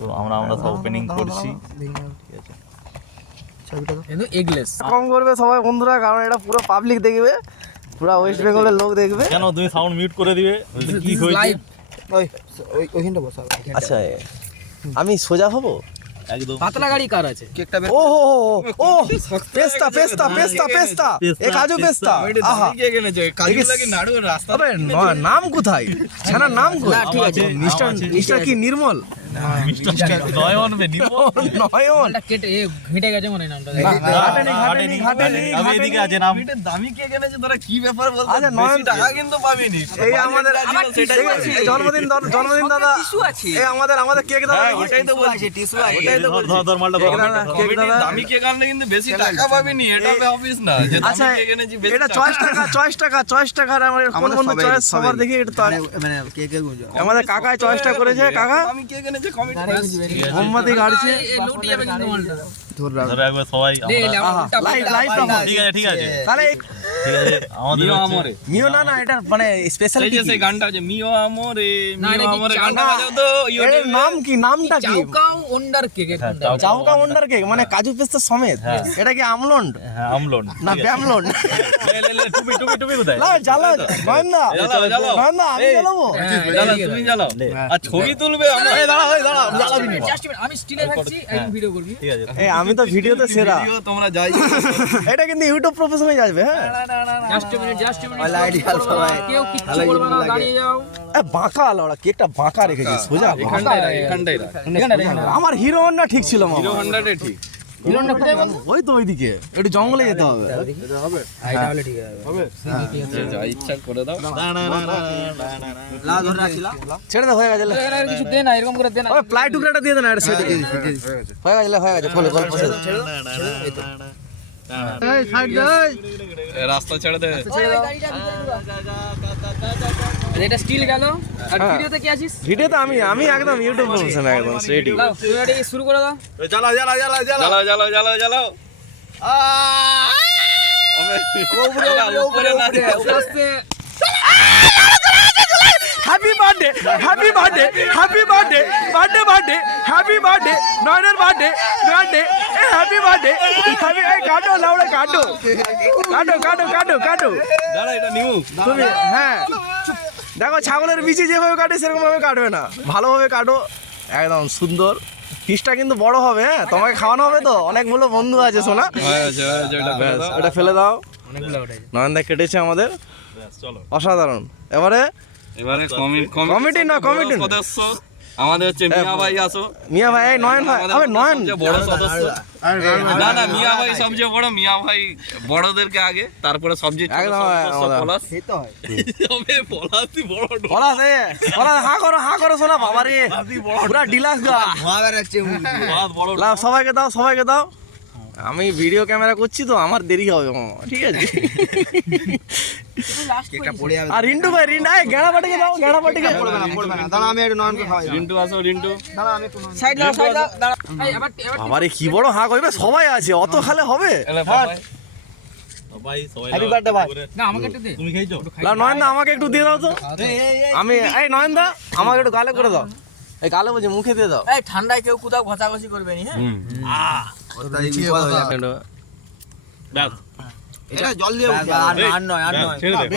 তো আমরা আমরা সব ওপেনিং করছি। কিন্তু এগলেস কম করবে সবাই বন্ধুরা কারণ এটা পুরো পাবলিক দেখবে পুরো ওয়েস্ট বেঙ্গলের লোক দেখবে। কেন তুমি সাউন্ড মিউট করে দিবে? কি হয়েছে? ওই ওই ওইখানটা বসা আচ্ছা আমি সোজা হব? একদম। পাতলা গাড়ি কার আছে? কেকটা ও হো হো ও পেস্তা পেস্তা পেস্তা পেস্তা। এ কাজু পেস্তা। আহা। কে কিনেছে? কাজু লাগে নাড়ু রাস্তা। আবে নাম কোথায়? নাম কোথায়? ঠিক আছে। মিস্টার মিস্টার কি নির্মল? নয়ন বে নয়ন কেটে ঘেটে গেছে মনে নামটা। ঘাটেনি ঘাটেনি ঘাটেনি আমি এদিকে আছে নাম দামি কে কিনেছে তোরা কি ব্যাপার বলতে? আচ্ছা, নয়ন- টাকা কিন্তু পাবিনি এই আমাদের এই- এই জন্মদিন দ- জন্মদিন দাদা এই আমাদের আমাদের কেক দাদা। হ্যাঁ ওটাই তো বলছি। টিস্যু ওটাই তো ধর ধর ধর মালটা কেক দাদা কেক দাদা। দামি কে আনলে কিন্তু বেশি টাকা পাবিনি এটা অফিস না যে আচ্ছা টাকা। টাকা টাকা কোন কোন চয়েস সবার দেখি এটা তো মানে আমাদের কাকায় চয়েসটা করেছে কাকা? দামি কে কিনেছে কমিটি মোমবাতি গাড়ছে। লুটি যাবে কিন্তু মালটা ধর রাখ ধর একবার সবাই দে আমরা- লাভ আহা, লাইট লাইট ঠিক আছে ঠিক আছে তাহলে ঠিক আছে আমাদের আমরে মিও না না এটা মানে স্পেশাল এই যে গানটা আছে মিও আমরে মিও আমরে গানটা বাজাও তো এর নাম কি নামটা কি চাউকাও ওন্ডার কেক এখন চাউ- কেক মানে কাজু পেস্তা সমেত এটা কি আমলন্ড হ্যাঁ আমলন না ব্যামলন্ড লে লে লে টুপি টুপি টুপি কোথায় না জ্বালা নয়নদা জ্বালাও, জ্বালাও। আমি জ্বালাবো জ্বালাও, তুমি জ্বালাও আর ছবি তুলবে আমরা এই দাঁড়া দাঁড়া জ্বালাবি না। আমি স্টিলে থাকছি একদম ভিডিও করবি ঠিক আছে এই আমি তো ভিডিওতে সেরা। ভিডিও? তোমরা যাই এটা কিন্তু ইউটিউব প্রফেশনে যাবে হ্যাঁ? Just minute just minute light সবাই। কেউ কিচ্ছু বলবে না দাঁড়িয়ে যাও। বাঁকা ওরা কেকটা বাঁকা রেখেছে সোজা বাঁকা। এখানটাই রাখ, এখানটাই আমার হিরো হন্ডা ঠিক ছিল হিরো হন্ডাটাই ঠিক। ওই তো ওইদিকে। একটু জঙ্গলে যেতে হবে। যা ইচ্ছা করে দাও। হয়ে গেছে আর কিছু দে না এরকম করে দে না। ওই প্লাই টুকরাটা দিয়ে দেন আর সেটা হয়ে গেছে। হয়ে গেছে ফলে গল্প রাস্তা ছেড়ে দে। এটা স্টিল গেল? আর ভিডিওতে কি আছিস ভিডিওতে আমি আমি একদম ইউটিউব প্রফেশন একদম রেডি দাও তুমি শুরু করে দাও। জ্বালাও জ্বালাও জ্বালাও জ্বালাও। উপরে না আস্তে। Happy birthday happy birthday happy birthday birthday birthday happy birthday নয়নের birthday birthday happy birthday happy এই কাটো লাউড়ে কাটো কাটো কাটো কাটো কাটো দাঁড়া এটা নিউ। তুমি হ্যাঁ। দেখো ছাগলের বিচি যেভাবে কাটে সেরকমভাবে কাটবে না। ভালোভাবে কাটো। একদম সুন্দর। ফিসটা কিন্তু বড় হবে হ্যাঁ? তোমাকে খাওয়ানো হবে তো? অনেকগুলো বন্ধু আছে সোনা। ব্যাস এটা ফেলে দাও। নয়নদা কেটেছে আমাদের। অসাধারণ। এবারে এবারে কমিটি না, কমিটি। সদস্য আমাদের হচ্ছে মিয়া ভাই আসো। মিয়া ভাই এই নয়ন ভাই আবে নয়ন। বড় সদস্য। না না মিয়া ভাই সবচেয়ে বড় মিয়া ভাই বড়দেরকে আগে তারপরে সবচেয়ে ছোট একদম। পলাশ। তবে পলাশই বড় পলাশ এ পলাশ হা করো হা করো শোনা বাবা রে পুরা ডিলাক্স গা। লাভ সবাইকে দাও সবাইকে দাও। আমি ভিডিও ক্যামেরা করছি তো আমার দেরি হবে ঠিক আছে? আর রিন্টু ভাই রিন্টু আয় গেড়া পাটিকে দাও গেড়া পাটিকে। রিন্টু আসো রিন্টু। সাইড দাও সাইড দাও দাঁড়া। এই এবার এবার বাবারে কি বড় হা করবে সবাই আছে অত খালে হবে। না দা। আমাকে একটু দিয়ে দাও তো। আমি এই নয়ন দা আমাকে একটু গালে করে দাও। এই গালে বলছি মুখে দিয়ে দাও। এই ঠান্ডায় কেউ কোথাও ঘষাঘষি করবে নি হ্যাঁ? ব্যাস জল দিয়ে ব্যাস, ছেড়ে দে।